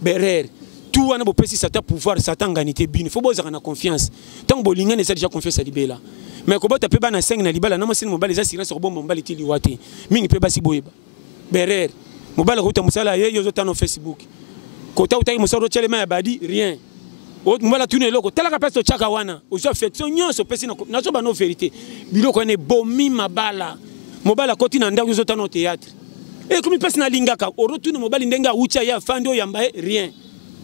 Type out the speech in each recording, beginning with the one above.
Berer. Tout wana bopesi Satan pouvoir, Satan ganité bin. Faut boza na confiance. Tant bolinga ne sa déjà confiance à libela. Mais ko bota pe ba na 5 na libala na masini mobile za silence ko bomba mobile ti liwate. Mingi pe ba si boyeba. Berer. Mobile ko ta musala ye yo zota no Facebook. Ko ta utai musalo chele ma badi rien. O mobile tune loko tala ka peso chaka wana. O so fait nyonso pesi na so ba no vérité. Biloko ne bomi mabala. Mobile ko ti na ndako zota no théâtre. Et comme pesi na lingaka, o retourne mobile ndenga ucha ya fando yamba rien.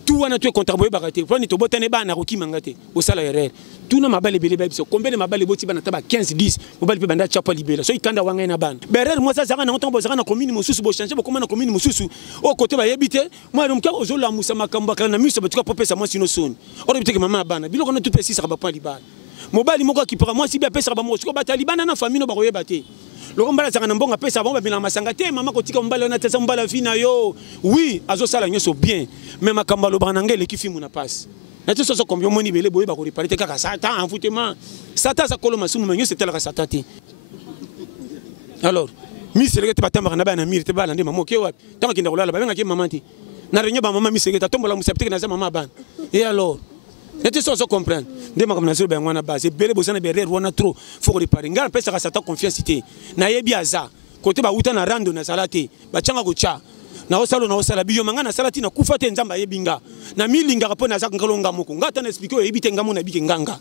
Tout wana tu es contribué baraté. Pour ni to botane ba na roki mangate. O sala erreur. Tout na mabale belé ba biso. Combien de mabale boti ba na taba 15 10. Mobile pe banda chapa libela. So ikanda wanga na ban. Berer moi ça zaka na ontombo zaka na commune mususu bo changer bo comment na commune mususu. O côté ba yebite. Moi donc ka ozo la musa makamba kana miso ba tuka popesa moi sino son. O bite ke mama bana. Biloko na tout pesi ça ba pa libala. Mobile moko ki para moi si ba pesa ba mo ko ba talibana na famille no ba koyebate. Le combat là, mbonga pesa bomba bila masangate mama kotika mbala na tesa mbala fina yo oui azo sala nyoso bien mais makamba lo bananga le kifi muna passe na tout ça combien moni belé boye ba ko réparer kaka Satan envoûtement Satan sa koloma sumu menyo c'était la Satan. Alors mi seleke te batamba na ba na mire te bala ndema mo ke wapi tama kinda kolala ba benga ke mama ti na renyo ba mama mi seleke ta tombola musapte na za mama ban et alors n'était pas ça comprendre. Dès ma communauté ben on a base. Belé bosana berrer on a trop. Faut réparer. Ngal pesa ka Satan confiance cité. Na yebi aza. Côté ba uta na rando na salate. Ba changa ko cha. Na osala biyo manga na salati na kufa te nzamba yebinga. Na milinga rapo na zaka ngalonga moko. Ngata na expliquer o yebite ngamo na bike nganga.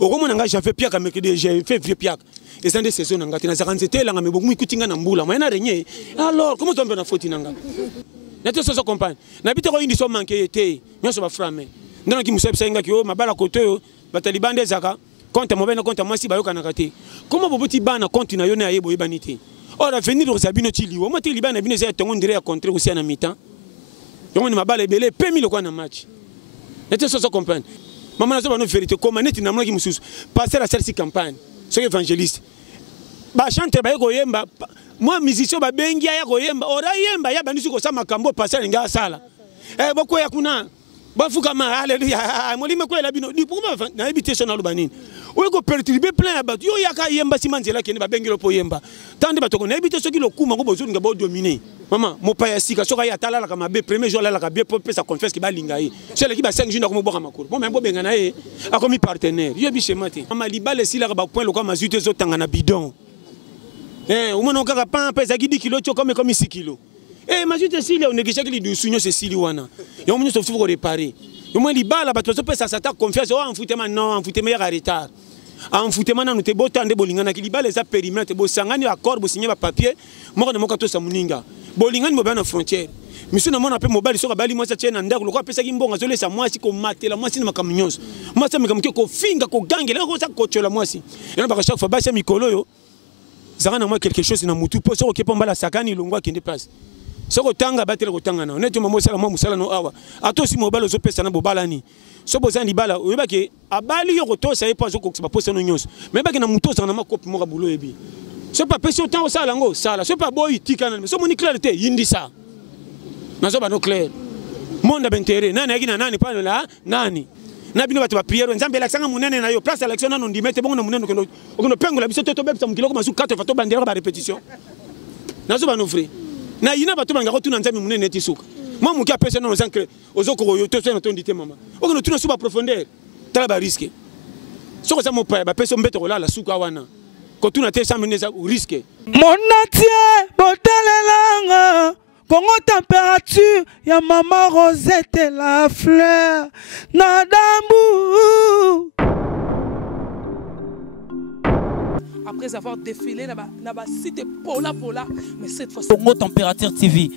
Okomo na nga j'ai fait piaka mais que j'ai fait vieux piaka. Et ça des saisons ngati na zaka nzete la ngame boku mikutinga na mbula. Moi na renye. Alors comment tu na faute nanga? N'était pas ça comprendre. Na bite ko indi so manquer été. Nyoso ba frame. Ndana ki musebe senga ki o mabala koto ba talibande zaka compte mobile compte masi ba yoka na kate comment boboti bana compte na yo na yebo yibanité or avenir o sabino tili o mati libana bino za tongo ndire ya contre aussi na mitan yo ni mabala belé pemi le kwa na match n'était pas ça comprendre maman na zo ba no vérité comment neti na mona ki mususu passer la celle-ci campagne so évangéliste ba chanter ba yeko yemba moi musicien ba bengi ya ko yemba ora yemba ya bandisu ko sama kambo passer nga sala boko ya kuna bafuka ma alléluia molime ko elabino di pourquoi na habité son albanine o ko perturber plein ba yo yaka yemba simanzela kene ba bengelo po yemba tande ba toko na habité soki lo kuma ko bozuni nga bo dominer maman mo pa ya sika soka ya talala kama be premier jour la ka bien pour sa confiance ki ba linga yi c'est qui ba 5 jours ko mo boka makuru bon même bo benga na ye akomi partenaire yo bi chemate mama libale sila ba point lo kwa mazute zo tanga na bidon o mona kaka pa pesa ki 10 kg comme 6 kg. Eh, mais je suis là, on néglige que les deux souillons se silouana. Et on me dit qu'il faut réparer. Et moi, les balles, parce que ça s'attaque confiance. Oh, en foutement, non, en foutement, il y a retard. En foutement, nous te bottons de bolingana. Les balles, les périmètres, les sangani, accord, les signer papier. Moi, on a mon cadeau, ça mouninga. Bolingana, mobile en frontière. Monsieur, on a appelé mobile, sur la balle, moi, ça tient un d'accord. Le quoi, ça qui m'bonga, je laisse à moi, si qu'on mate, la moi, si ma camions. Moi, ça me comme que finga, qu'on gangue, là, ça coach la moi, si. Et là, chaque fois, bah, c'est Mikolo, ça rend à moi quelque chose, dans mon tout pour ça, ok, pour la sakani, l'ongwa qui dépasse. Ce que tu as battu le temps, on est au moment où Moussala no awa. A toi si mobile aux opérations na bobalani. So bozan libala, ou bien que abali yoto ça est pas au coq, c'est pas possible non news. Mais pas que na muto ça na ma copie mora boulot ebi. C'est pas pesé autant au salango, ça là. C'est pas boy tikana, mais so moni clarté yindi ça. Na so ba no clair. Monde d'intérêt, nani agina nani pas là, nani. Na bino batu ba prière, nzambe la sanga munene na yo place élection na ndi mete bon na munene ko no pengo la biso to bebsa mukilo ko masu 4 fato bandera ba répétition. Na so ba no frère. Na yina bato banga rotuna nzambe munene neti suka moi muki apesa non zanke ozoko yo to so na tondité mama okino tuna suba profondeur tala ba risque soko za mo pa ba pesa mbeto ko la suka wana ko tuna te sa meneza risque monatie botalelanga Congo température ya maman Rosette la fleur na dambu. Après avoir défilé là-bas, cité Pola, mais cette fois Congo Température TV.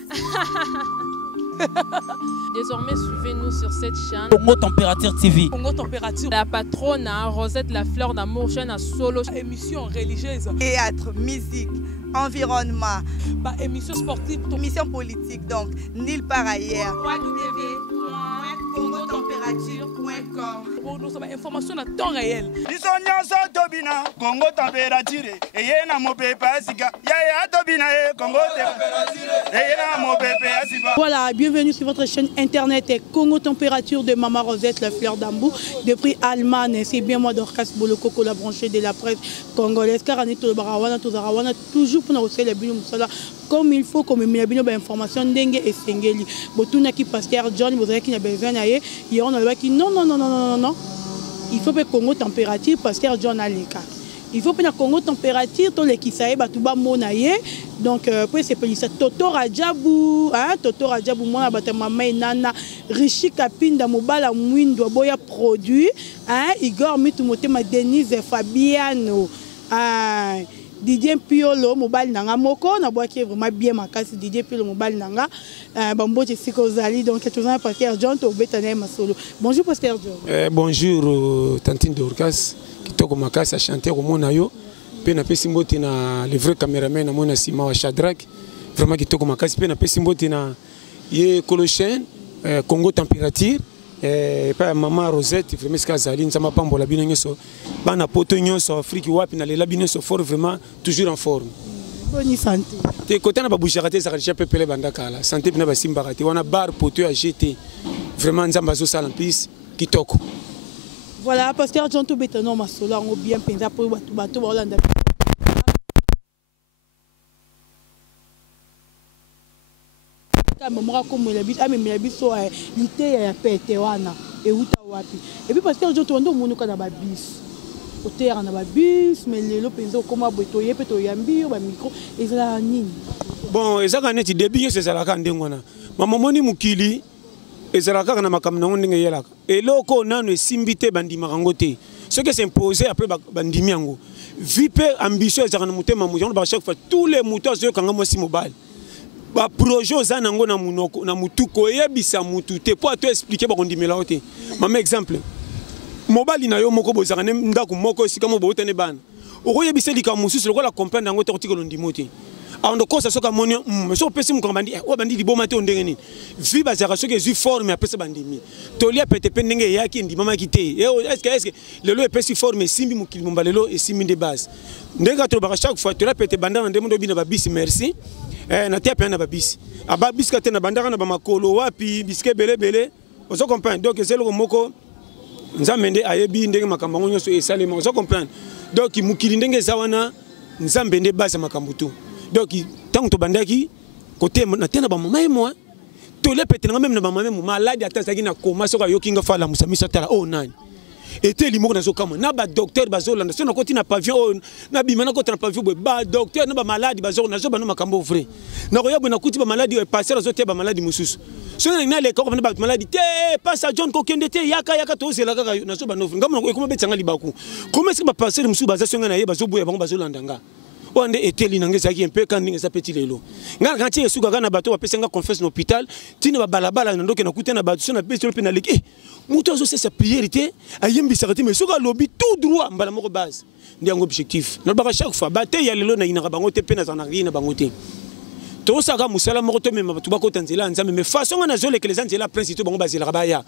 Désormais, suivez-nous sur cette chaîne. Congo Température TV. Congo Température. La patronne, Rosette la fleur d'amour, chaîne à solo. Émission religieuse. Théâtre, musique, environnement. Bah, émission sportive. Émission politique, donc, nulle part ailleurs. www.congotempérature.com. Pour nous avons information à temps réel. Congo Température. Et y a mon pépé Asika. Yaya Tobina Congo Température. Et y a mon pépé Asika. Voilà, bienvenue sur votre chaîne internet Congo Température de Maman Rosette, la fleur d'Ambou, depuis Allemagne. C'est bien moi Dorcas Bolokoko, la branchée de la presse congolaise. Car on est toujours pour nous aussi les buts comme il faut comme il y a information ndenge et sengeli botuna ki pasteur John vous avez qui a besoin d'aller il on a qui non il faut que Congo température pasteur John a les cas il faut que Congo température tous les qui savent batuba monaye donc pour c'est pour ça Toto Rajabu moi bata mama nana Richi Kapinda mobala mwindo boya produit Igor mitumotema Denise Fabiano Didier Piolo mobile nanga moko na boaki vraiment bien makasi Didier Piolo mobile nanga bambo Jessica Zali donc tout un pasteur John to betane masolo bonjour pasteur John bonjour tantine Dorcas kitoko makasi a chanter au mona yo pe na pesi mboti na le vrai cameraman na mona Sima wa Shadrack vraiment kitoko makasi pe na pesi mboti na ye Colochen Congo température pa maman Rosette vraiment ska Zali nzama pambola bino nyoso bana poto nyoso Afrique wapi na lela bino so fort vraiment toujours en forme bonne santé te côté na ba boucharate za riche pepele bandaka la santé bina ba simbarate wana bar poto a jeté vraiment nzamba zo sala pis kitoko. Voilà, parce que John Toubetano Masolo a bien pensé pour bateau Hollande. Maman comme il habite, mais il habite sur l'ité à Pétéwana et Outawapi. Et puis parce que John Toubetano mon cas dans bis. Au terre na bis, mais les lo penso comment botoyer peut yambi ba micro et ça nini. Bon, et ça quand tu début c'est ça la quand ngona. Maman moni mukili et ça la quand na makamna ndenge yelaka. Et loko nano simbité bandima rangote. Ce qui s'imposé après bandimi yango. Vipe ambitieux za na mutema mujon ba chaque fois tous les moutons zo kanga mosi mobile. Ba projet za nango na munoko na mutuko yebisa mutute pour te expliquer ba kondimela ote. Mama exemple. Mobile na yo moko bozaka ne ndako moko sika mo botene bana. Okoyebisa lika mususu lokola comprendre yango te kotiko ndimoti. Alors donc ça soka monio mais so pesi mukambandi o bandi liboma te ondenge nini vi bazaka soki zu forme après ça bandimi tolia pete pendenge yaki ndi mama kite est-ce que le lo pesi forme simbi mukili mombalelo et simbi de base ndenge to ba chaque fois tolia pete bandana ndemo do bina ba bisi merci na tia pena ba bisi aba biska te na bandana na ba makolo wapi biske belé on se comprend donc c'est le moko nzamende ayebi ndenge makambo nyonso esalema on se comprend donc mukili ndenge zawana nzambende base makambutu. Donc, tant que tu bandaki, côté na ba mama et moi, tu les pété même na ba mama malade à tasaki na coma so ka yokinga fa la musamisa tala oh nani. Et te limo na so kama na ba docteur bazolanda so na koti na pavillon na bima na koti na pavillon ba docteur na ba malade bazolanda na so ba no makambo vrai. Na ko yabo na kuti ba malade passer zo te ba malade mususu. So na le ko ba malade te passe à John kokende te yaka to zela kaka na so ba no ngam na ko betanga libaku. Comment est-ce que ba passer mususu bazo nga na ye bazoboya bango bazolanda nga. On est ételi nangezaki un peu quand ninga petit lelo nga kanti esuka kana bato ba pesenga confesse na hôpital tina ba balabala na ndoke na kutana bato so na peso pe na leki muto zo c'est sa priorité ayembi sarati mais suka lobby tout droit mbala moko base ndi ngo objectif na ba chaque fois bate ya lelo na ina bango te pe na zana rina bango te to saka musala moko to mema bato ba ko tanzela nzambe mais façon na zo le que les anzela principe bango bazela rabaya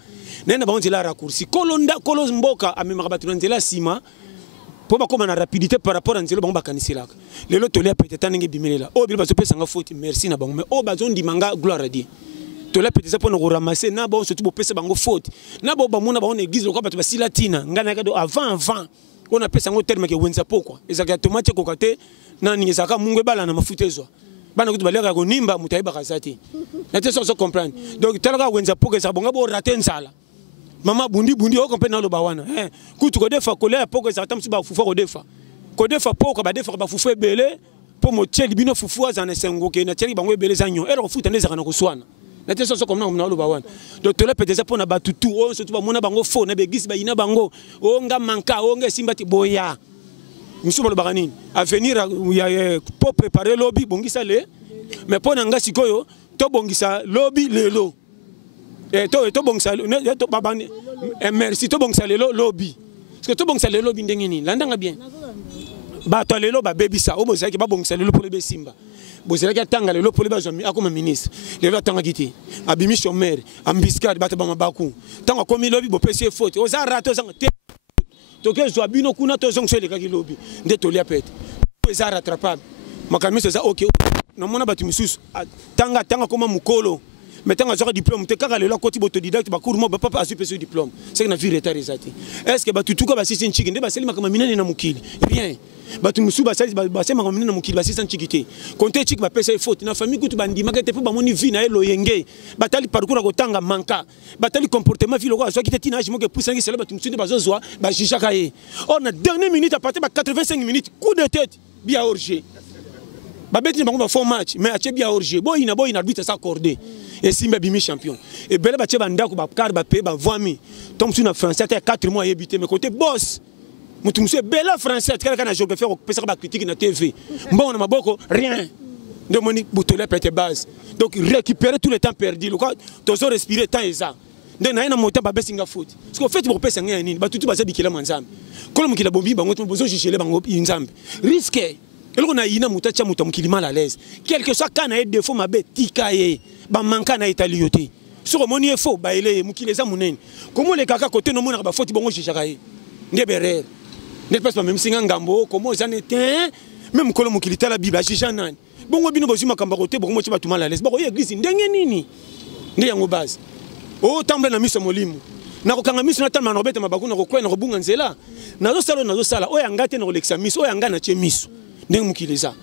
nena bango nzela raccourci kolonda kolos mboka amema bato nzela sima pour comme na rapidité par rapport à nzelo bango bakaniselaka lelo tolia peut-être ndenge bimelela o bilo bazo pesa nga faute merci na bango mais o bazo ndimanga gloire à Dieu tolia peut-être pour nous ramasser na bon surtout bo pesa bango faute na bo ba mona ba on église ko bato basilatina ngana kado avant on a pesa ngo terme ke wenza pokwa ezaka tomate kokate na ningezaka mungwe bala na mafutezo bana kutu baleka ko nimba mutaiba kasati na te so comprendre donc talaka wenza pokwa ezaka bonga bo rater nsala. Maman bundi o comprendre lo bawana kutu ko defa colère poko za tamsu ba fufu ko defa poko ba defa ba fufu ebele po mo tcheli bino fufu azana sengo ke na tcheli bango ebele zanyo ero futa ndeza kana ko swana na te so comme na lo bawana donc to la peut-être pour na batutu o surtout ba mona bango fo na begisi ba ina bango o nga manka o nga simbati boya musu lo bagani à venir ya pour préparer lobby bongisa le mais pour nga sikoyo to bongisa lobby lelo to bongsa to babani merci to bongsa lelo lobby parce que to bongsa lelo lobby ndengeni landanga bien ba to lelo ba bebisa o bozaki ba bongsa lelo pour le besimba bozaki atanga lelo pour le bazomi akoma ministre lelo atanga kiti abimi chômeur ambiscade ba to ba mabaku tanga komi lobby bo pesi faute o za rato zanga to ke zo abino kuna to zong sele kaki lobby nde to lia pete o za rattrapable makamisa za OK na mona batu misusu tanga koma mukolo mais tant que diplôme te kaka lelo côté autodidacte ba cours mo ba papa asu ce diplôme c'est que na vie retard ezati est-ce que ba tutu ko ba sisi nchiki nde ba seli makama minene na mukili rien ba tu musu ba seli ba sema makama minene na mukili ba sisi nchiki te konte chiki ba pesa faute na famille kutu bandi makete po ba moni vie na elo yenge ba tali parcours ko tanga manka ba tali comportement vie loko aso kite tina age mo ke pousse ngi selo ba tu musu ba zozwa ba jijaka ye on a dernière minute à partir de 85 minutes coup de tête bien orgé babeti bango ba fond match mais ache bien orgé boyina arbitre ça accordé et Simba bimi champion et bele ba che banda ko ba car ba pe ba voimi tom sur na français 4 mois habité mais côté boss mutu monsieur bela français kala kana je peux faire pesa ba critique na TV bon na maboko rien de moni boutola pete base donc récupérer tout le temps perdu le quoi tozo respirer temps ça donc na ina mota ba besinga foot parce que fait pour pesa ngani ba tutu ba za bikela manzambe kolo mukila bombi bango to bozo jishele bango inzambe risque et on a ina mutacha mutamukili mal à l'aise quelque soit kana e défaut mabe tikaye ba manka na italioté sur moni e faux ba ele mukileza munene comment les kaka côté no mona ba faute bongo jishakaye ndeberer ne passe pas même singa ngambo comment ça n'était même kolo mukilita la bible jisha nani bongo bino bozima kamba côté bongo ti ba mal à l'aise ba ko église ndenge nini ndi yango base o tamble na miso molimo na ko kanga miso na talma na beta mabaku na ko kwena ko bunga nzela na zo sala o yanga te na ko leksa miso o yanga na che miso ndenge mukileza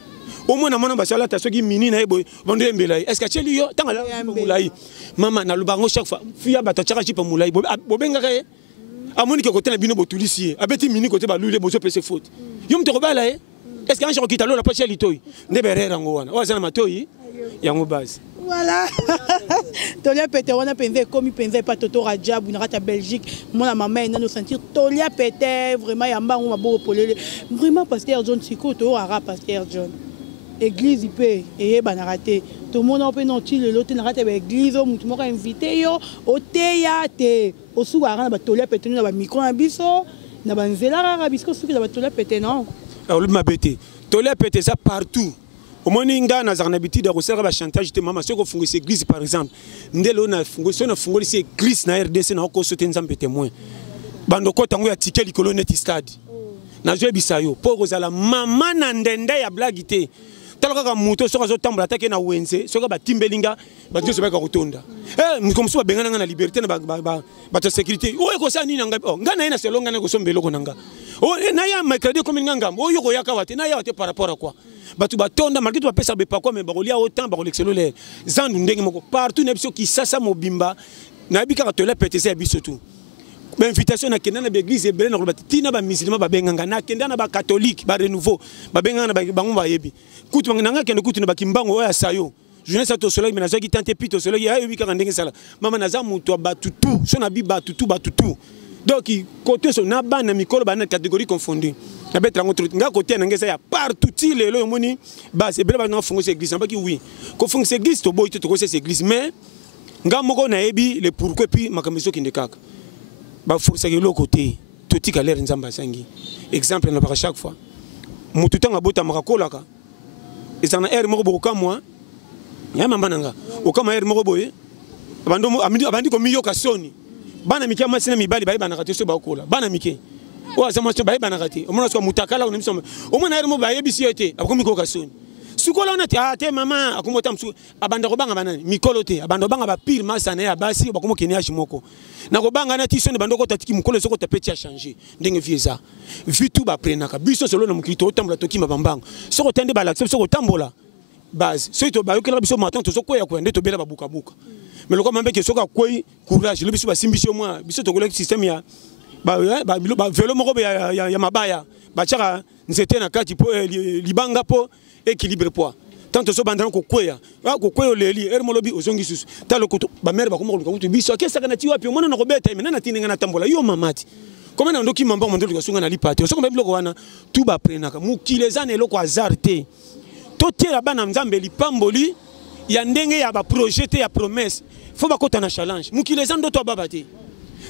au moins na mona basala ta soki mini na ebo bondo embelai est-ce que cheli yo tanga la mulai mama na lubango chaque fois fia bata chaka chipa mulai bobenga kaye amoni ke côté na bino botulisi abeti mini côté ba lule bozo pese faute yo mtoko bala est-ce que un jour kitalo la poche litoi ndeberera ngo wana wazana matoi yango base voilà Tolia Pété on a pensé comme il pensait pas Toto Raja Bunarata Belgique moi maman elle nous sentir Tolia Pété vraiment yamba on va beau polele vraiment pasteur John Siko to ara pasteur John église il peut et banarate tout le monde on peut non le l'autre narate église mutu moko invité yo au théâtre au souverain ba Tolia Pété na ba micro na biso na banzela rara biso suki na ba Tolia Pété non alors le mabete Tolia Pété ça partout. Au moins, il y a une habitude de faire un chantage de maman. Si on fait cette église, par exemple, on a fait cette église dans RDC, on a sauté un témoin. Bando ko tango ya ticket likolo net stade. Na zo bisayo. Pour la maman nandende ya blagité. Talaka ka moto so zo tambola take na wenze, so ka ba timbelinga, ba nzo ba ka kotonda. Comme so benga na liberté na ba ta sécurité. O ko sa ni nanga ngana ina selonga na ko sombelo ko nanga. O na ya mercredi comme nganga, o yo ko ya ka wate na ya wate par rapport à quoi? Batu batonda malgré tout pesa be pas quoi mais ba kolia autant ba kolexelo le. Zandu ndenge moko partout na biso ki sasa mobimba. Na bika to la pété biso tout. Ba invitation na kenda na l'église ebele na tina ba musulman ba benganga na kenda na ba catholique ba renouveau ba benganga na ba bango ba yebi kutu nganga kenda kutu na ba kimbango oya sayo jeunesse to soleil mais na zaki tante pito soleil ya yebi ka ndenge sala mama na za mutu ba tutu so na bi ba tutu donc côté so na ba na mikolo ba na catégorie confondue na betra ngotro nga côté na ngesa ya partout ti lelo yomoni ba c'est bele ba na fongo cette église ba ki oui ko fongo cette église to boy to ko cette église mais nga moko na yebi le pourquoi puis makamiso kindekaka ba forcer le côté tout tika l'air nzamba sangi exemple na par chaque fois mutu tanga bota makakolaka ezana air moko boka moi ya mamba nanga okama air moko boye abandi ko miyo kasoni bana mikia masina mibali ba bana kate so ba kola bana mike o za mo so ba bana kate o mona so mutakala o nimso o mona air mo ba yebisi yote akomi ko kasoni sukola on a te mama akomota msu abanda ko banga banani mikolo te abanda banga ba pire masana ya basi ba komo kenya shimoko na ko banga na tiso ne bandoko tatiki mukolo soko tapeti a changer ndenge vieza vitu ba prenaka biso solo na mukito otambola toki mabambanga soko tende ba l'accept soko tambola base so to ba yokela biso matin to soko ya ko ndé to bela ba buka buka mais loko mambe ke soko koi courage le biso ba simbisho moi biso to kolek système ya ba vélo moko ya mabaya ba chaka nzete na kati po libanga po équilibre poids tant so bandana ko kwea ko kweo leli ermolobi ozongi susu talo ko ba mère ba ko mo ko biso akesa kana ti wapi mona na ko beta ime na tinenga na tambola yo mamati comme na ndoki mamba mo ndolo sunga na lipati so ko biloko wana tu ba prenaka mukilezana eloko azarte to tiela bana nzambe lipamboli ya ndenge ya ba projet ya promesse faut ba kota na challenge mukilezana ndo to babate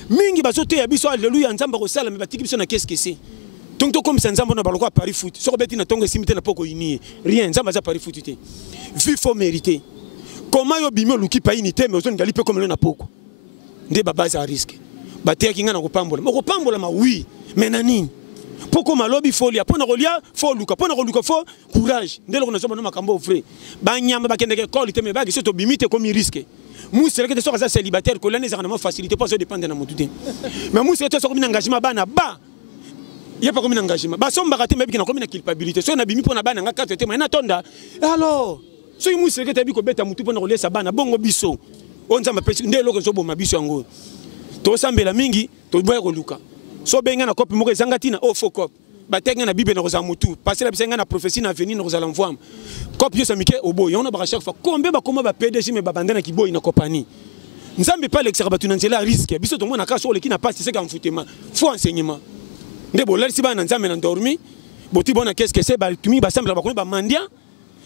mingi bazote ya biso alléluia nzamba ko sala me batiki biso na qu'est-ce que c'est donc to comme ça nzamba na baloko Paris foot so ko beti na tongo simite na poko ini rien nzamba za Paris foot te vie faut mériter comment yo bimio luki pa unité mais ozoni galipe comme le na poko nde baba za risque batia kinga na ko pambola ma oui mais nani poko malobi folia pona kolia fo luka fo courage ndelo ko na so makambo vrai ba nyamba ba kendeke école te me ba ki so to bimite comme risque musele que soka za célibataire ko lane ezana facilité pas ça dépendre na mutu te mais musele to soka mina engagement bana ba il y a pas comme un engagement ba somba kate mebiki na comme une culpabilité so na bimi pona bana nga carte te mais na tonda alors so musele que tabi ko beta mutu pona ko lesa bana bongo biso on nzamba pesi ndelo ko so boma biso yango to sambela mingi to boya ko luka so benga na kopi moko ezanga tina o faux cop batenga na bible na ko za mutu passer la bisenga na prophétie na venir na ko za l'envoi copie ça mike obo yona ba chaque fois combien ba koma ba PDG mais ba bandana ki boy na compagnie nzambe pas l'exer ba tunanzela risque biso to mona ka so le ki na passe c'est qu'en foutema faut enseignement ndebo la si ba na nzambe na dormi boti bona qu'est-ce que c'est ba tumi ba simple ba koma ba mandia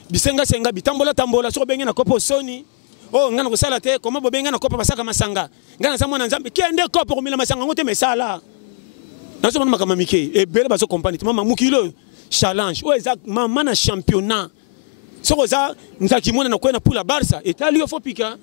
bisenga senga bitambola tambola so benga na kopo soni oh ngana ko sala te koma bo benga na kopo basaka masanga ngana sa mona nzambe kende kopo ko mila masanga ngote mesala nazo mona makama mike e bele baso compagnie mama mukilo challenge o exact mama na championnat soko za nzaki mona na kwena pour la Barça Italie faut pika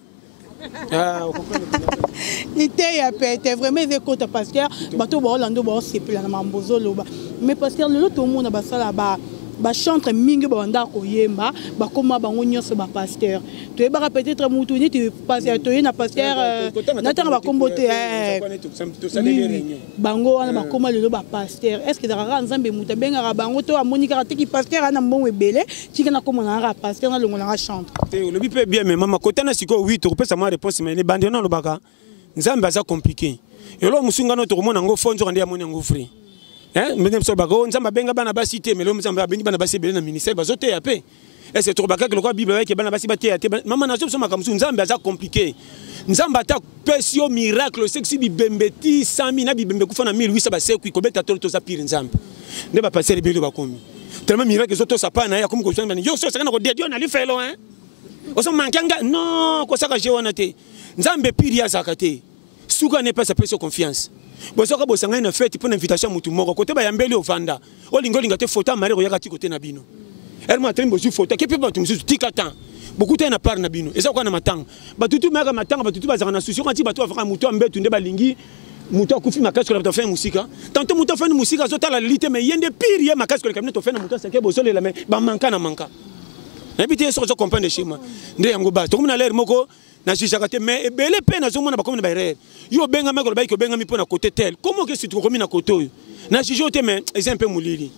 l'idée ya pete vraiment ils écoutent pasteur bato ba Orlando ba sepela na mambozo loba mais pasteur le tout monde ba sala ba chantre mingi ba nda ko yemba ba koma bango nyonso ba pasteur to e ba peut-être mutu ni tu pasteur to na pasteur na tanga ba kombote bango wana ba koma le ba pasteur est-ce que dara nzambe mutu benga bango to amonika tiki pasteur ana mbongo ebele tika na koma na pasteur na longola chantre te le bipe bien mais mama kotana siko 8 to pesa ma réponse mais les bandits non lobaka nzambe aza compliqué et lo musunga no to komona ngo fonzo kandi amoni ngo free mais so bako nzamba benga bana basité mais lo nzamba bengi bana basibele na ministère bazote ya pe et c'est trop baka que le quoi bible avec bana basibate ya te mama na so makamusu nzamba aza compliqué nzamba ta pesio miracle sexy bibembeti 100 na bibembe kufana 1800 ba seku ko beta tolo to za pire nzamba ne ba passer bibele ba komi tellement miracle zo to sapana ya comme ko nzamba yo so sakana ko dia na li felo oso mankanga non ko saka je wana te nzambe pire ya zakate suka ne pas sa pression confiance bosoka bosanga na fête pour invitation mutu moko côté ba yambeli ovanda olingo linga te photo mari ko yakati côté na bino elma tembo zu photo ke pe ba tumsu tikata beaucoup te na par na bino eza kwa na matanga batutu maka matanga batutu bazaka na souci quand batu afaka mutu ambetu nde balingi mutu akufi makasi ko la faire musika tanto mutu fa musika zota la lité mais yende pire ye makasi ko le cabinet to fait na mutu sake bosole la mais ba manka na manka n'habite so comprendre chez moi nde yango ba to comme na l'air moko na jijaka mais ebele pe na zomona ba comme na ba erreur yo benga meko ba ko benga mi pona côté tel comment que si tu komi na côté oyo na jijo te mais c'est un peu mulili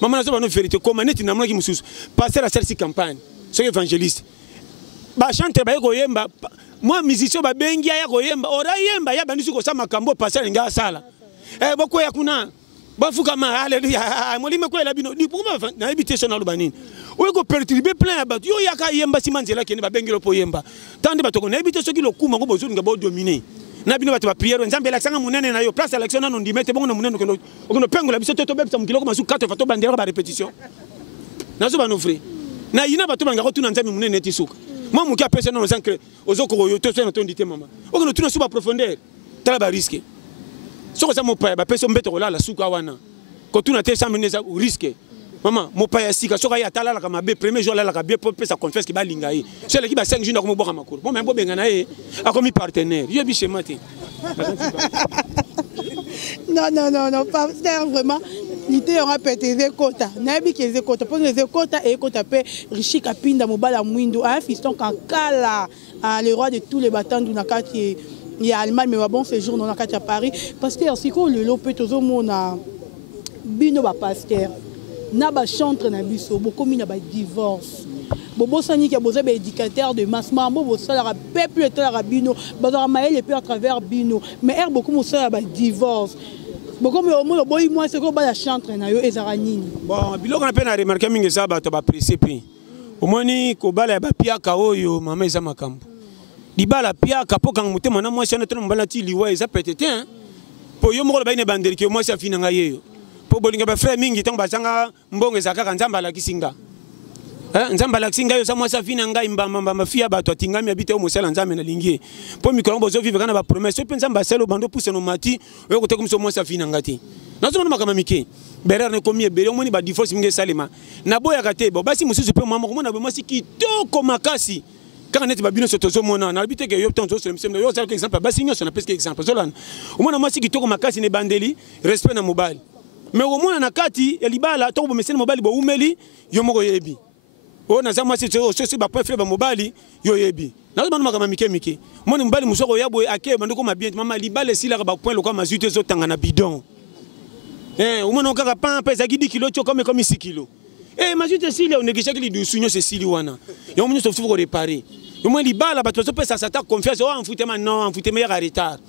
maman na zo ba no vérité comment neti na mona ki mususu passer la celle-ci campagne so évangéliste ba chante ba ko yemba moi musicien ba bengi ya ko yemba ora yemba ya banisi ko sa makambo passer nga sala boko ya kuna bafuka ma haleluya molime ko la bino ni pourquoi na habitation na lubanini oyo ko perturber plein ya bato yo yaka yemba simanzela kene ba bengelo po yemba tande bato ko na habitation ki lokuma ngo bozo nga bo dominer na bino bato ba prière nzambe la sanga munene na yo place election na no ndimete bongo na munene ko no pengola biso to bepsa mukilo ko masu 4 fato bandera ba répétition nazo ba no frère na yina bato banga ko tuna nzambe munene tisuka moi muki apesa na nzankre ozoko yo to so na to ndite mama oko no tuna suba profondeur tala ba risque soko za mopa ba peso mbeto la suka wana ko tuna te samneza risque maman mopa ya sika soka ya tala la kama be premier jour la ka be pesa confesse ki ba linga yi so le ki ba 5 jours na ko mo boka makuru bon même bo benga na e akomi partenaire yo bi schéma te non pasteur vraiment l'idée aura pété les quotas nabi ki les quotas pour les quotas et quotas pe richi kapinda mobala mwindo un fiston kankala le roi de tous les battants du nakati. Il y a Allemagne, mais bon séjour dans la carte à Paris. Pasteur, si vous le lopez, tout le monde a bino ba pasteur. Na ba chantre na biso, beaucoup mina ba divorce. Bobo sani qui a besoin d'éducateur de masse, mambo bo ça la peuple et la bino, bazara maël et puis à travers bino. Mais er beaucoup mo ça ba divorce. Beaucoup mais au moins boy moi c'est quoi ba la chantre na yo ezaranini. Bon, biloko na pe na remarquer mingi ça ba to ba précipé. Au moins ni ko bala ba pia ka oyo mama eza makambo. Dibala pia kapoka mutema na mwasi na tena mbala ti liwa eza petete hein po yo moko ba ine bandeli ki mwasi afina ngayeyo po bolinga ba frère mingi tango bazanga mbongo ezaka ka nzamba la kisinga nzamba la kisinga yo sa mwasi afina ngai mbamba mafia bato atingami abite o mosala nzambe na lingie po mikolo bozo vivre kana ba promesse pe nzamba selo bando pousse no mati yo ko te comme so mwasi afina ngati nazo mona makama mike berer ne komi ebele omoni ba divorce mingi salima na boya kate bo basi mususu pe mama komona be mwasi kitoko makasi. Quand on est babino sur tozo mona, on a habité que yo tanto sur le système. Yo ça exemple, basigno sur na presque exemple. Zolan. Au moins na masi kitoko makasi ne bandeli, respect na mobile. Mais au moins na kati elibala to bo mesene mobile bo umeli yo moko yebi. o naza mwasi sosi ba point faible mobali yo yebi na ba makama mike moni mobali musoko ya boy ake bandoko mabien mama libale sila ba point lokwa mazute zo tanga na bidon o mona kaka pan pesa ki 10 kilo cho comme 6 kilo mazute sila on néglige ki li sunyo se sili wana yo munyo sofu ko réparer yo mo libala ba to pesa sa ta confiance o enfutema non enfutema ya retard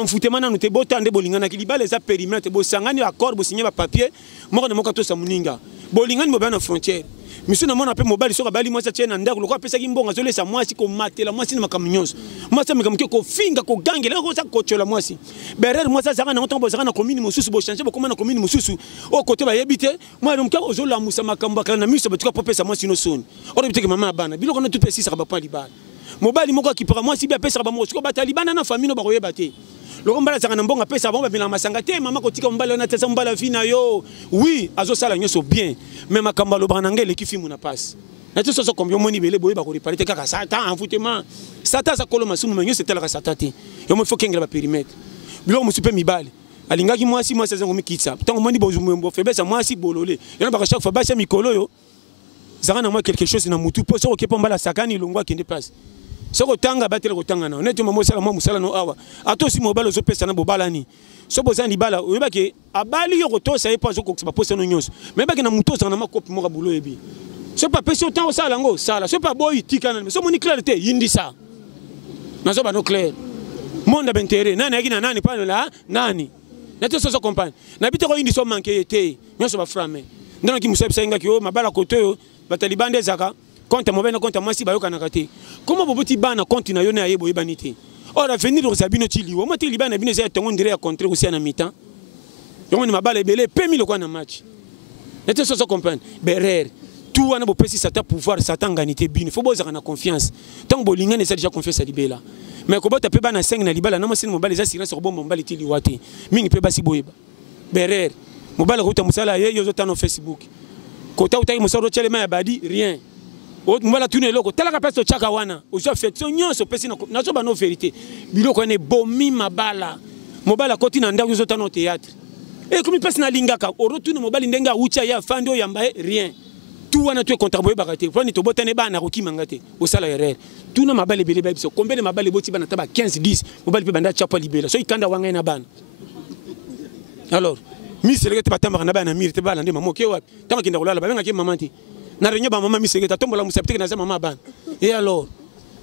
enfutema na nute botande bolingana ki libala za périmètre bo sangani accord bo signer ba papier moko na moko to sa muninga bolingani mo bana frontière monsieur na mona pe mobali soka bali mwasa tena ndako lokwa pesa ki mbonga zolesa mwasi ko matela mwasi na makamnyonso mwasi mekamke ko finga ko gangela ko sa ko chola mwasi berer mwasa zaka na ntombo zaka na commune mususu bo changer bo koma na commune mususu o côté ba yebite moi donc ka ozola musa makamba kala na miso batuka popesa mwasi no soni o biteke mama bana biloko na tout pesi sa ba pa libala mobali moko ki para mwasi bi pesa ba mwasi ko batali bana na famille no ba koyeba te loko mbala zaka na mbonga pesa ba bila masanga te mama ko tika mbala na tesa mbala fina yo oui azo sala nyoso bien mais makamba lo bana ngele ki fimu na passe na tout ça combien moni belé boye ba ko réparer te kaka ça ta enfoutement ça ta sa kolo masumu menyo c'était la ça tate yo mo faut kengela ba périmètre biloko musupe mibali alingaki mwasi mwasi zango mikitsa tango moni bo zumbo febesa mwasi bololé yo ba chaque fois ba mikolo yo zaka na moi quelque chose na mutu po so ke mbala sakani longwa kende passe soko tanga batele ko tanga na oneto mamo sala mo musala no awa ato si mobalo zo pesa na bobalani so bozani bala oyeba ke abali yo ko to sa epa zo ko ba posa no nyonso mais ba ke na muto za na makopi mo ka bulo ebi so pa pesa temps sala ngo sala so pa boy tika na so moni clarté yindi sa na zo ba no clair monde bentere nani akina nani pa la nani na to so compagne na bite ko yindi so manke yete nyonso ba frame ndana ki musabisa inga ki o mabala ko to batalibande zaka compte mo bena compte mwasi bayoka na kate comment boboti bana compte na yo na yebo yebanité ora venir aux abino tiliwo mo tili bana bino za tongo ndire ya contre aussi na mitan yo ni mabala ebele pe mi lokwa na match n'était so comprendre berer tout wana bo pesi sata pouvoir sata nganité bino faut bozaka na confiance tant bolinga ne sa déjà confiance à libela mais ko bota pe bana 5 na libala na mo sin mobali za silence ko bomba mbali tili wate mingi pe basi boyeba berer mobala ko ta musala ye yo zo ta no Facebook ko ta utai musaro chele ma badi rien mobala tune loko talaka pesa chaka wana ozo affection nyonso pesi na zo ba no vérité biloko ne bomi mabala mobala koti na ndako zo ta no théâtre et comme pesa na lingaka orotune mobali ndenga ucha ya fando yamba rien tout wana tu contraboye bakate pour ni to botane bana ko kimanga te osala erreur tout na mabale belé biso combien de mabale boti bana taba 15 10 mobali pe banda chapa libela so ikanda wanga na bana alors misele te batamba na bana mire te bala ndema moke wapi tama kinda kolala ba benga ke mamanti na renyo ba mama misele ta tombola musaptike na za mama bana et alors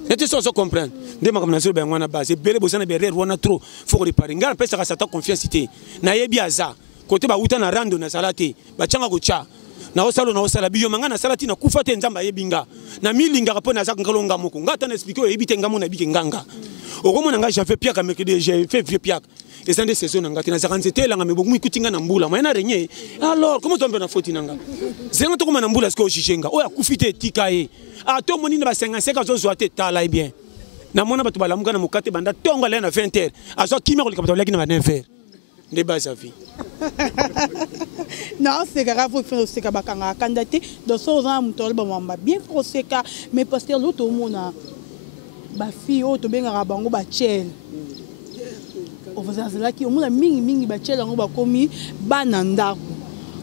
n'était so comprendre ndema comme na zo ba ngwana base belé bosana be erreur wana trop faut réparer ngala pesa ka sata confiance te na yebi aza côté ba uta na rando na salate ba changa ko cha na osala biyo mangana salati na kufa te nzamba yebinga na milinga rapo na zaka ngalonga moko ngata na expliquer yebite ngamo na bike nganga okomona nga j'ai fait piaka mais que j'ai fait vieux piaka et ça des saisons ngati na zaka nzete la ngame bomu ikutinga na mbula moyena renye alors comment tombe na faute nanga zenga to koma na mbula sko shishenga oya kufite tikaye a to moni na ba 55 zo zo te tala bien na mona batu balamuka na mukate banda tonga le na 20h azo kimia ko likapata leki na 9h de base à vie. Non, c'est grave, il faut se kabakanga candidaté dans ce genre mutol ba mamba bien faut se ka mais parce que l'autre mona ba fille auto benga rabango ba chel. O vazala ki o mona mingi ba chel ngo ba komi bananda.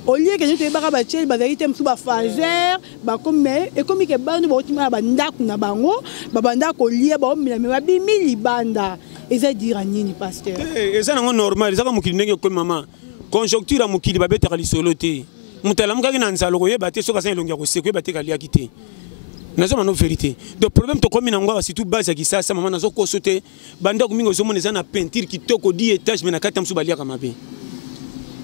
Au lieu que nous te ba chel ba vérité msu ba fazer ba comme et comme que ba no ba otima ba ndaku na bango ba banda ko lia ba o mina ba bimili banda. Eza dira nini pasteur eza nango normal eza ka mokili ndenge ko mama conjoncture mokili ba betaka lisolo te mutala mukaki na nzalo ko yeba te soka sa elongi ko seko yeba te kalia kite nazo mano vérité de problème to komi na ngwa surtout base ki sasa mama nazo ko sote banda ko mingo zo mona eza na peinture kitoko 10 étages mais na kata msu balia kama be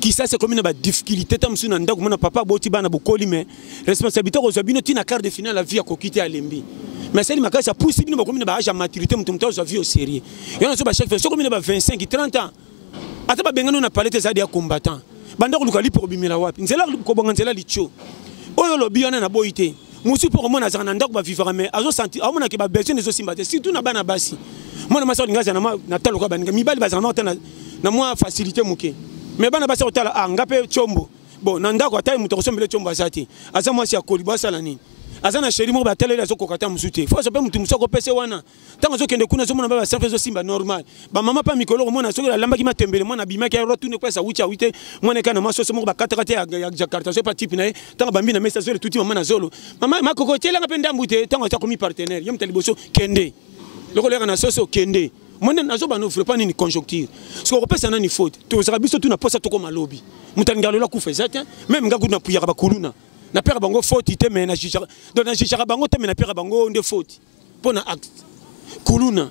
qui ça c'est comme na ba difficulté tam su na ndako mona papa boti bana bokoli mais responsabilité ko zo bino tina quart de finale la vie ko kite alembi mais c'est ma ça pousse bino comme na ba âge maturité mutumta zo vie au sérieux yona so ba chef so comme na ba 25 30 ans ata ba bengano na palette za dia combattant banda ko lukali pour bimela wapi nzela ko bonga nzela licho oyo lobi yona na boité musu pour mona za na ndako ba vivre mais azo sentir amona ke ba besoin zo simbate surtout na bana basi mona masa lingaza na talo ka baninga mibali ba za na moi facilité muke mais bana basa otala ngape chombo bon na ndako atayi muto kosombele chombo asati asa mwasi akoli basala nini azana chéri mo batele la zokokata musute faut ça peut mutu musoko pese wana tango zokende kuna zo mona ba surface zo simba normal ba mama pa mikolo ko mona soko la lamba ki matembele mona bima ki retourne kwa sa wucha wite mona kana maso so mo ba katakate ya Jakarta so pa type na tango bambi na message zo tuti mama na zolo mama makoko tela ngapenda mbute tango ta komi partenaire yom taliboso kende loko leka na soso kende mona nazo ba no pas ni conjoncture ce ko pesa na ni faute to za biso tu na posa to ko malobi mutangalo la kufa zata même ngaku na puya ba kuluna na père bango faute te mais na chichara donc na chichara bango te mais na père bango nde faute pona acte kuluna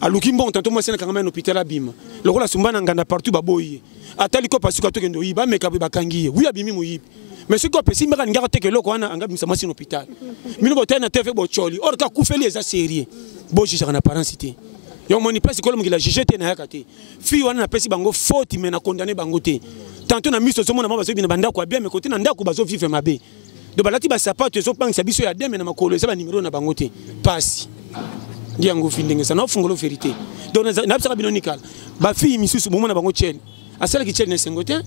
aluki mbon tanto moi c'est na kangama na hôpital abima lokola sumbana nganda partout baboyi atali ko pasuka to kendo yiba meka bakangiye oui abimi muyibi mais ce ko pesi meka ngara te ke loko wana anga misa masi na hôpital mino botana TV bo choli or ka kufeli eza sérieux bo chichara na parents cité yo moni pesi ko la jugé te na yakate fi wana na pesi bango faute mais na condamner bango te tantôt na miso somona mama bina banda ko bien mais côté na ndako bazo vivre mabe do balati ba sapato ezo pangisa biso ya deme na makolo eza ba numéro na bango te pasi ndiango findenge sana ofungolo vérité donc na bisaka bino nikala ba fille misusu bomona bango chel asala ki chel na sengote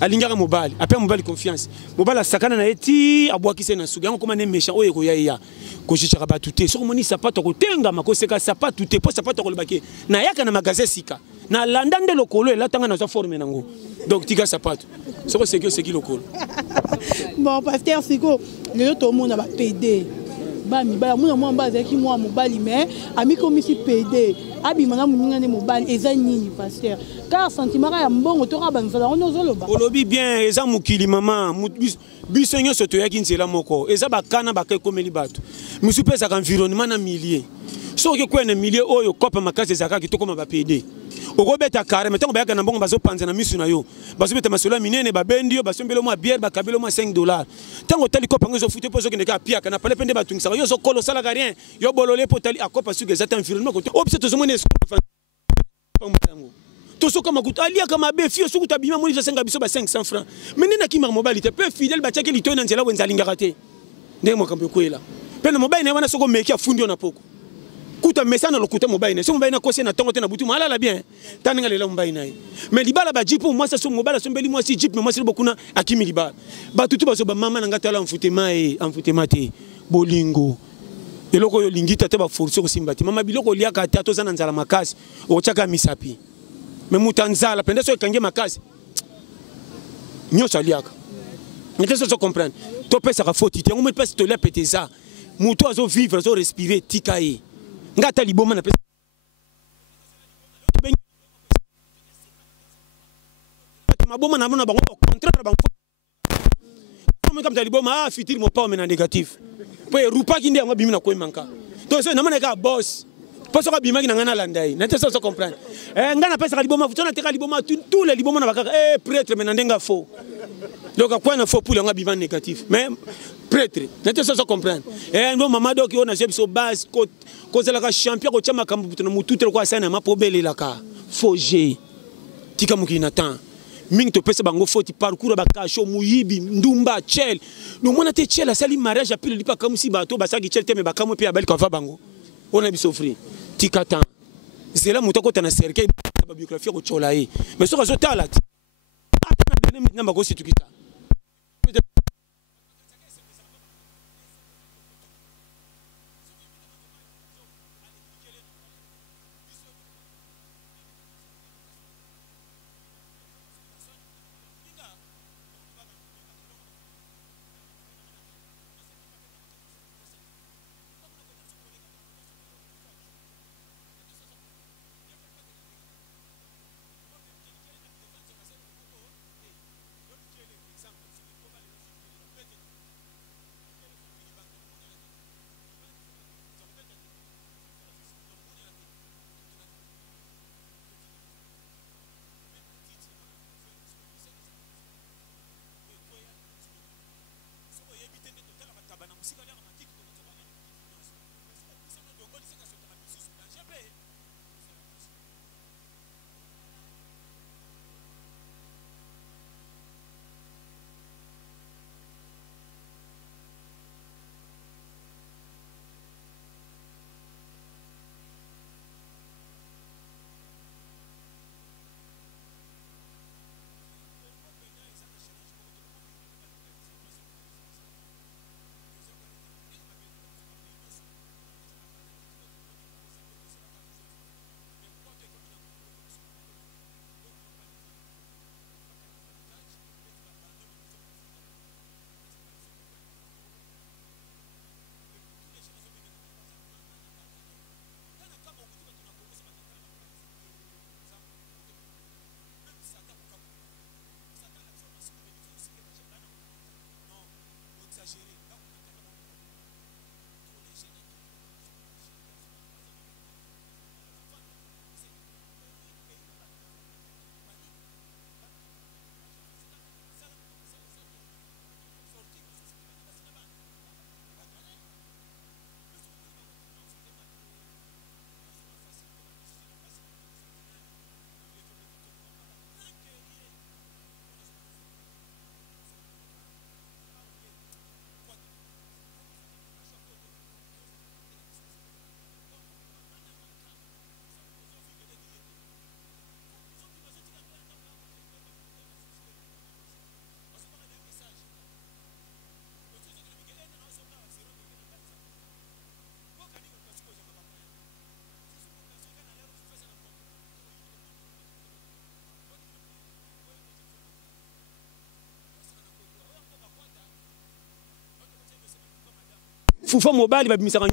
alingaka mobali apia mobali confiance mobali sakana na eti abwakise na suga yango koma ne méchant oyo ko yaya ko chichaka batuté so moni sapato ko tenga makoseka sapato te po sapato ko lebake na yaka na magasin sika na landande lokolo elatanga na za forme nango donc tika sapato soko seki lokolo bon pasteur siko lelo to mona ba PD ba mi ba mona mwa mbaza ki mwa mobali mais ami komisi PD abi mana muninga ne mobali eza nini pasteur car sentiment ya mbongo to ka banzala ono zoloba olobi bien eza mukili mama biso nyonso to yaki nzela moko eza bakana bakai komeli bato misu pesa ka environnement na milieu soki kwene milieu oyo kopa makasi ezaka kitoko ma ba PD okobeta kare metango bayaka na mbongo bazopanza na misu na yo bazobeta masolo minene babendi yo basombelo mwa bière bakabelo mwa $5 tango tali kopa ngo fute po zokende ka piaka na pale pende batungisa yo zo kolo sala rien yo bolole po tali akopa suke zata environnement ko opse to zomone to soka makuta alia kama be fio suku tabima moni senga biso ba 500 francs menena ki mar mobile te peu fidèle ba chaki lito na nzela wenza lingakate ndemo kambe kwela pena mobile na wana soko meki afundi na poko kuta mesana lokuta mobile na so mobile na kosi na tongo te na butu mala la bien taninga lela mobile na mais libala ba jipu moi ça so mobile so mbeli moi si jip mais moi si bokuna akimi libala ba tutu ba so ba mama na ngata la mfutema te bolingo eloko yo lingita te ba force ko simbati mama biloko liaka ta to zana nzala makasi o chaka misapi mais mutanzala pende so kange makasi nyosa liaka mais qu'est-ce que tu comprends to pesa ka faute te ngomé pesa to la peteza muto azo vivre azo respirer tikae ngata liboma na pesa maboma na mona bango contraire bango comme ta liboma fitir mo pas mais négatif po rupa kindi yango bimi na ko manka donc so na mona ka boss poso ka bima ki na ngana landai na tesa so comprendre ngana pesa ka liboma futona te ka liboma tous les liboma na bakaka prêtre mais na ndenga faux donc quoi na faux pour le bima négatif mais prêtre na tesa so comprendre ndo mama doki ona jebiso base ko zela ka champion ko chama kambu tuna mututre ko asana mapobele la ka foger tika mukina tan mingi to pesa bango foti parcours ba kasho muyibi ndumba chel no mona te chel asali mariage apile lipa kamusi bato basaki chel te me bakamu pe abel ko va bango on a bisofri tika tan c'est là mutoko tana cercle ba biographie ko chola e mais so ka tala atana dene namba ko situkita fufa mobali babimisaka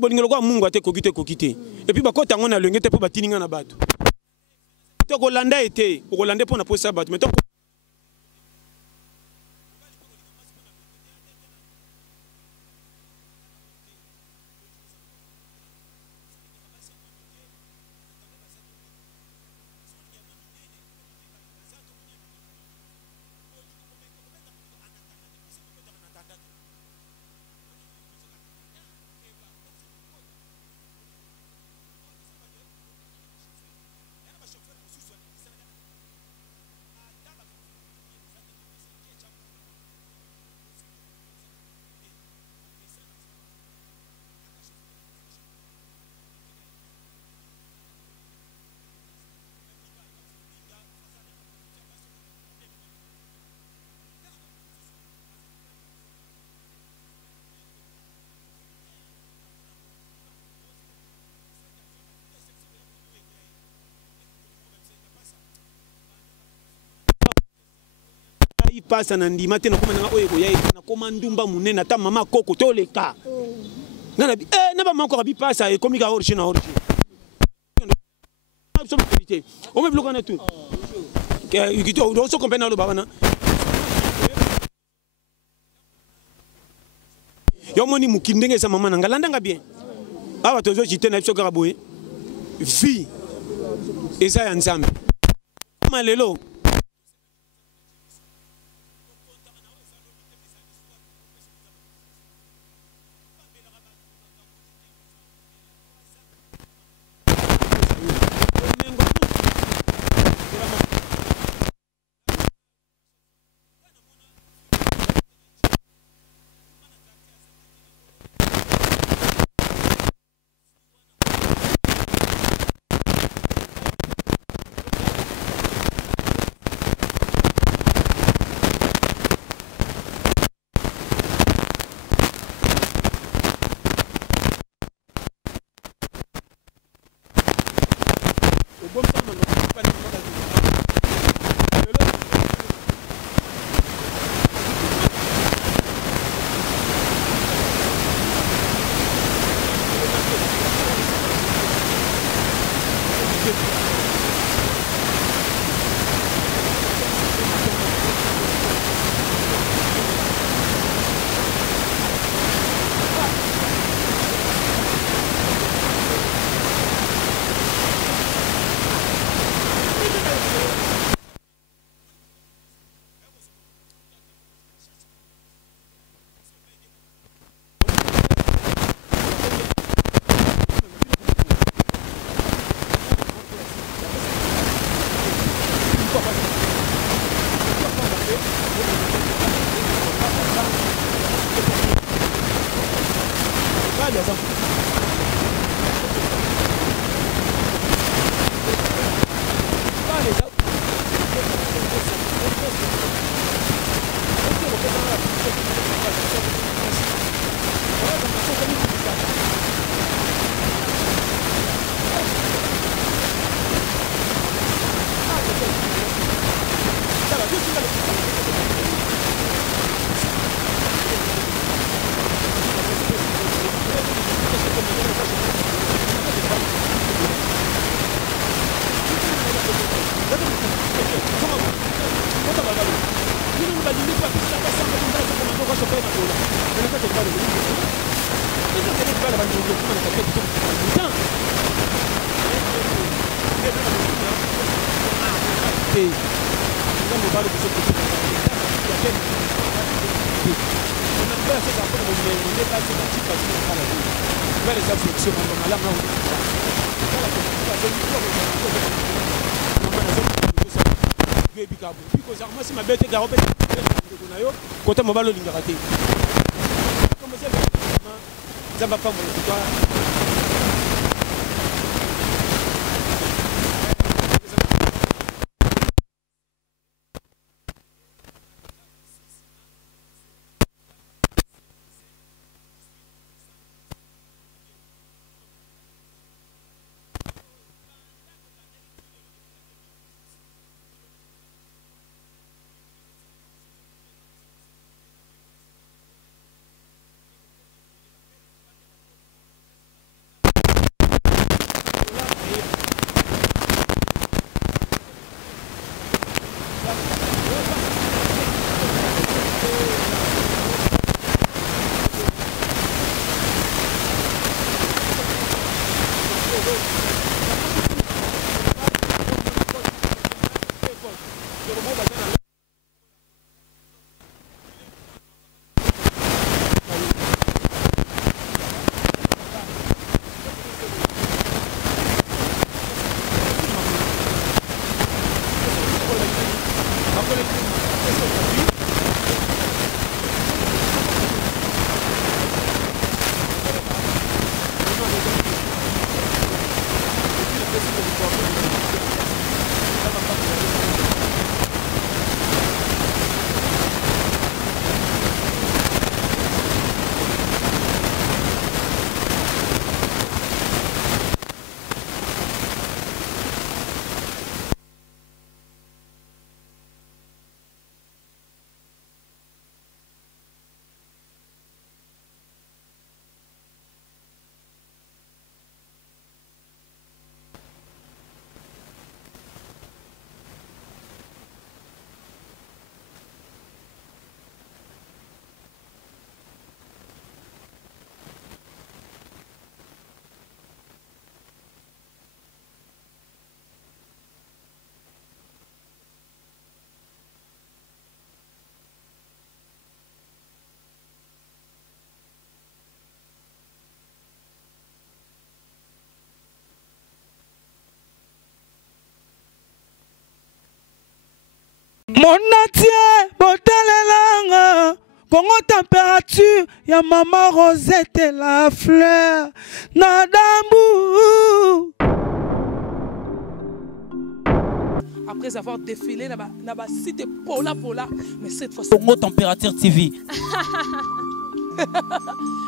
bolingelo kwa mungu ate kokite kokite et puis bakota ngo na lengete po batininga na bato to kolanda ete okolande pona posa bato mais to pasa na ndima te na koma na oyo koya na koma ndumba munene ata mama koko toleka na bi na ba mako bi pasa e komi ka origine o me bloquer na tout que you also compare na lo baba na yo moni mukindenge sa mama na ngalanda nga bien awa tozo jité na biso ka boye vie eza ya nzambe malelo Mon atier, botelelanga, Congo température, ya maman Rosette la fleur, Nadambu. Après avoir défilé dans la cité Pola, mais cette fois Congo Température TV.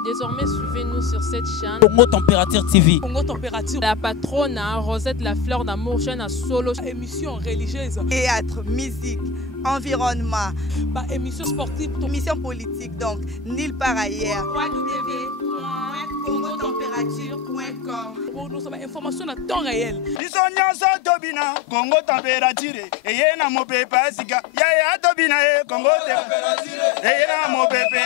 Désormais, suivez-nous sur cette chaîne. Congo Température TV. Congo Température. La patronne, Rosette la fleur d'amour, chaîne à solo. Émission religieuse. Théâtre, musique, environnement. Émission sportive. Émission politique, donc nulle part ailleurs. www.congotempérature.com. Nous avons information à temps réel. Congo Température. Et y a mon pépé, Congo Température. Et y a mon pépé,